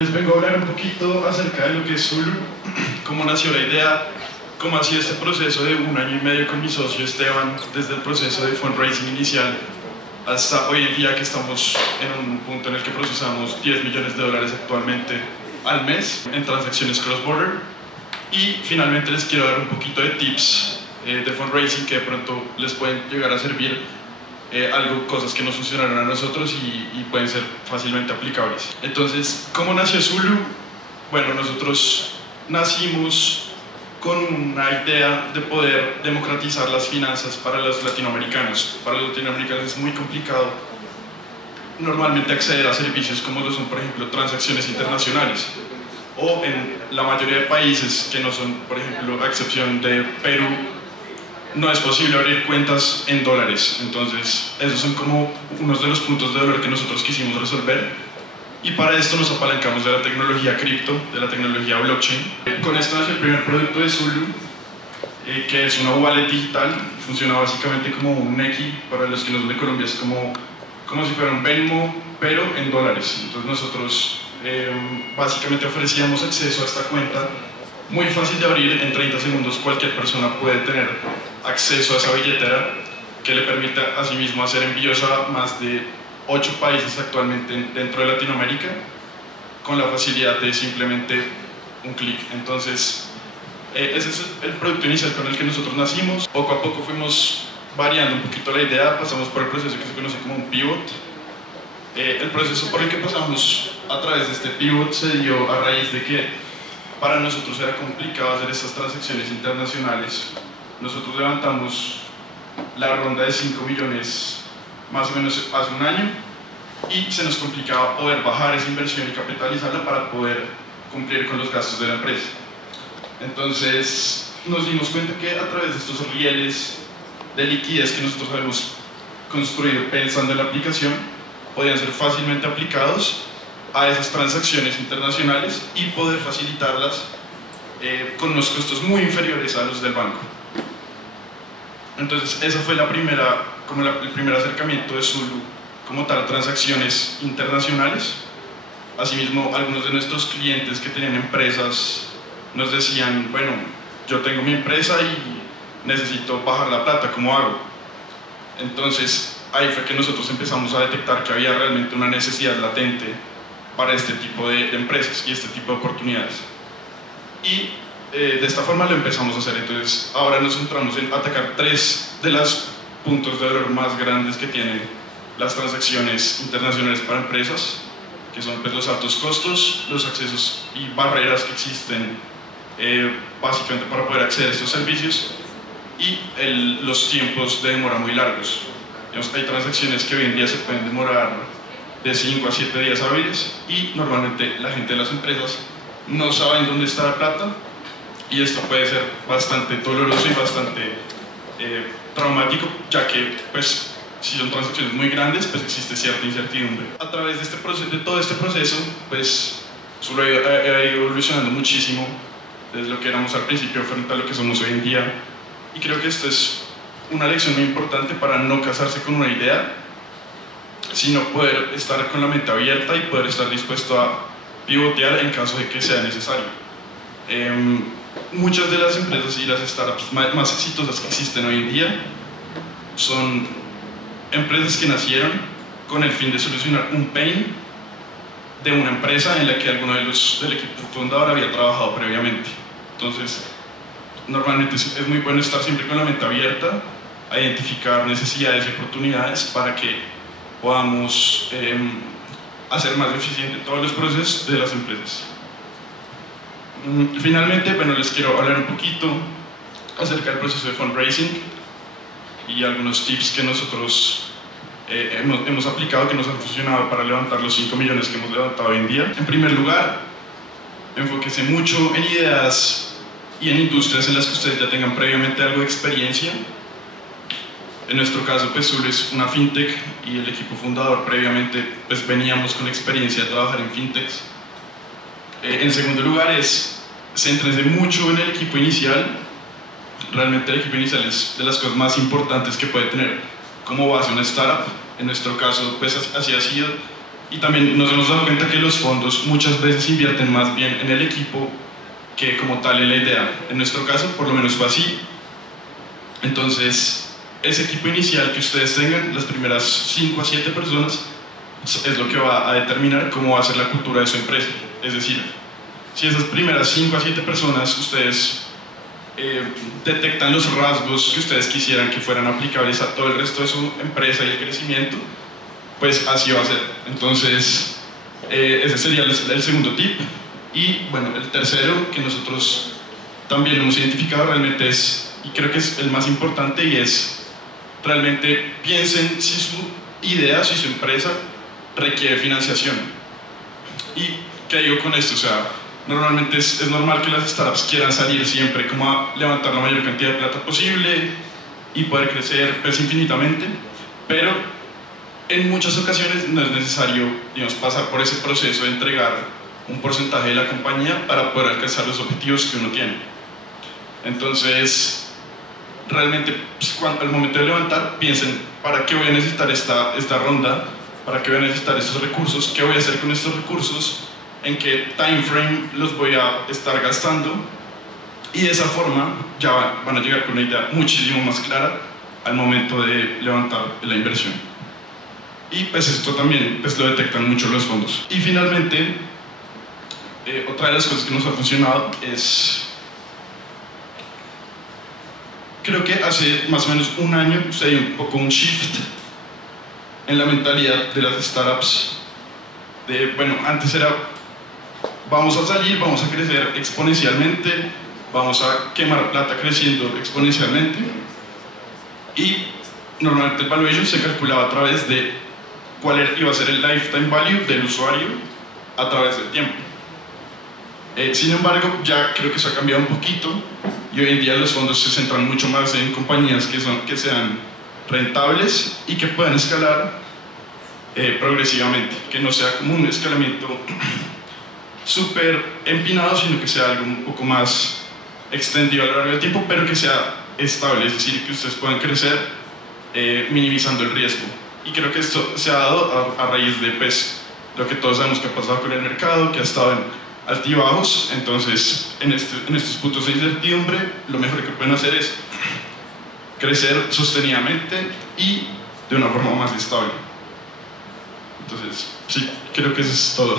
Les vengo a hablar un poquito acerca de lo que es Zulu, cómo nació la idea, cómo ha sido este proceso de 1 año y medio con mi socio Esteban, desde el proceso de fundraising inicial hasta hoy en día que estamos en un punto en el que procesamos $10 millones actualmente al mes en transacciones cross-border. Y finalmente les quiero dar un poquito de tips de fundraising que de pronto les pueden llegar a servir. Cosas que nos funcionaron a nosotros y pueden ser fácilmente aplicables. Entonces, ¿cómo nació Zulu? Bueno, nosotros nacimos con una idea de poder democratizar las finanzas para los latinoamericanos. Para los latinoamericanos es muy complicado normalmente acceder a servicios como lo son, por ejemplo, transacciones internacionales, o en la mayoría de países que no son, por ejemplo, a excepción de Perú, no es posible abrir cuentas en dólares. Entonces, esos son como unos de los puntos de dolor que nosotros quisimos resolver, y para esto nos apalancamos de la tecnología cripto, de la tecnología blockchain. Con esto nació el primer producto de Zulu, que es una wallet digital. Funciona básicamente como un Nequi, para los que no son de Colombia es como si fuera un Venmo, pero en dólares. Entonces nosotros básicamente ofrecíamos acceso a esta cuenta muy fácil de abrir. En 30 segundos cualquier persona puede tener acceso a esa billetera, que le permite a sí mismo hacer envíos a más de 8 países actualmente dentro de Latinoamérica, con la facilidad de simplemente un clic. Entonces, ese es el producto inicial con el que nosotros nacimos. Poco a poco fuimos variando un poquito la idea, pasamos por el proceso que se conoce como un pivot. El proceso por el que pasamos a través de este pivot se dio a raíz de que para nosotros era complicado hacer estas transacciones internacionales. Nosotros levantamos la ronda de 5 millones más o menos hace un año, y se nos complicaba poder bajar esa inversión y capitalizarla para poder cumplir con los gastos de la empresa. Entonces nos dimos cuenta que a través de estos rieles de liquidez que nosotros habíamos construido pensando en la aplicación, podían ser fácilmente aplicados a esas transacciones internacionales y poder facilitarlas con unos costos muy inferiores a los del banco. Entonces esa fue el primer acercamiento de Zulu como tal a transacciones internacionales. Asimismo, algunos de nuestros clientes que tenían empresas nos decían: bueno, yo tengo mi empresa y necesito bajar la plata, ¿cómo hago? Entonces ahí fue que nosotros empezamos a detectar que había realmente una necesidad latente para este tipo de empresas y este tipo de oportunidades. Y de esta forma lo empezamos a hacer. Entonces ahora nos centramos en atacar 3 de los puntos de dolor más grandes que tienen las transacciones internacionales para empresas, que son pues los altos costos, los accesos y barreras que existen básicamente para poder acceder a estos servicios, y los tiempos de demora muy largos. Hay transacciones que hoy en día se pueden demorar de 5 a 7 días hábiles, y normalmente la gente de las empresas no saben dónde está la plata, y esto puede ser bastante doloroso y bastante traumático, ya que pues si son transacciones muy grandes, pues existe cierta incertidumbre. A través de todo este proceso, pues Zulu ha ido evolucionando muchísimo desde lo que éramos al principio frente a lo que somos hoy en día, y creo que esto es una lección muy importante para no casarse con una idea, sino poder estar con la mente abierta y poder estar dispuesto a pivotear en caso de que sea necesario. Muchas de las empresas y las startups más exitosas que existen hoy en día son empresas que nacieron con el fin de solucionar un pain de una empresa en la que alguno del equipo fundador había trabajado previamente. Entonces, normalmente es muy bueno estar siempre con la mente abierta a identificar necesidades y oportunidades para que podamos hacer más eficiente todos los procesos de las empresas. Finalmente, bueno, les quiero hablar un poquito acerca del proceso de fundraising y algunos tips que nosotros hemos aplicado, que nos han funcionado para levantar los 5 millones que hemos levantado hoy en día. En primer lugar, enfóquese mucho en ideas y en industrias en las que ustedes ya tengan previamente algo de experiencia. En nuestro caso, pues Zulu es una fintech, y el equipo fundador previamente pues veníamos con experiencia de trabajar en fintechs. En segundo lugar, céntrense mucho en el equipo inicial. Realmente el equipo inicial es de las cosas más importantes que puede tener como base una startup. En nuestro caso, pues así ha sido. Y también nos hemos dado cuenta que los fondos muchas veces invierten más bien en el equipo que como tal en la idea. En nuestro caso, por lo menos fue así. Entonces, ese equipo inicial que ustedes tengan, las primeras 5 a 7 personas, es lo que va a determinar cómo va a ser la cultura de su empresa. Es decir, si esas primeras 5 a 7 personas ustedes detectan los rasgos que ustedes quisieran que fueran aplicables a todo el resto de su empresa y el crecimiento, pues así va a ser. Entonces, ese sería el segundo tip. Y bueno, el tercero que nosotros también hemos identificado realmente es, y creo que es el más importante, y es realmente piensen si su idea, si su empresa requiere financiación. ¿Y qué digo con esto? O sea, normalmente es normal que las startups quieran salir siempre como a levantar la mayor cantidad de plata posible y poder crecer pues infinitamente, pero en muchas ocasiones no es necesario, digamos, pasar por ese proceso de entregar un porcentaje de la compañía para poder alcanzar los objetivos que uno tiene. Entonces, realmente, pues, al momento de levantar, piensen, ¿para qué voy a necesitar esta ronda? ¿Para qué voy a necesitar estos recursos? ¿Qué voy a hacer con estos recursos? ¿En qué time frame los voy a estar gastando? Y de esa forma ya van a llegar con una idea muchísimo más clara al momento de levantar la inversión. Y pues esto también pues, lo detectan mucho los fondos. Y finalmente, otra de las cosas que nos ha funcionado es, creo que hace más o menos un año se dio un poco un shift en la mentalidad de las startups. Bueno, antes era, vamos a salir, vamos a crecer exponencialmente, vamos a quemar plata creciendo exponencialmente, y normalmente el valuation se calculaba a través de cuál iba a ser el lifetime value del usuario a través del tiempo. Sin embargo, ya creo que eso ha cambiado un poquito y hoy en día los fondos se centran mucho más en compañías que sean rentables y que puedan escalar progresivamente, que no sea como un escalamiento súper empinado, sino que sea algo un poco más extendido a lo largo del tiempo, pero que sea estable, es decir, que ustedes puedan crecer minimizando el riesgo. Y creo que esto se ha dado a raíz de pues, lo que todos sabemos que ha pasado con el mercado, que ha estado en altibajos. Entonces, en estos puntos de incertidumbre, lo mejor que pueden hacer es crecer sostenidamente y de una forma más estable. Entonces, sí, creo que eso es todo.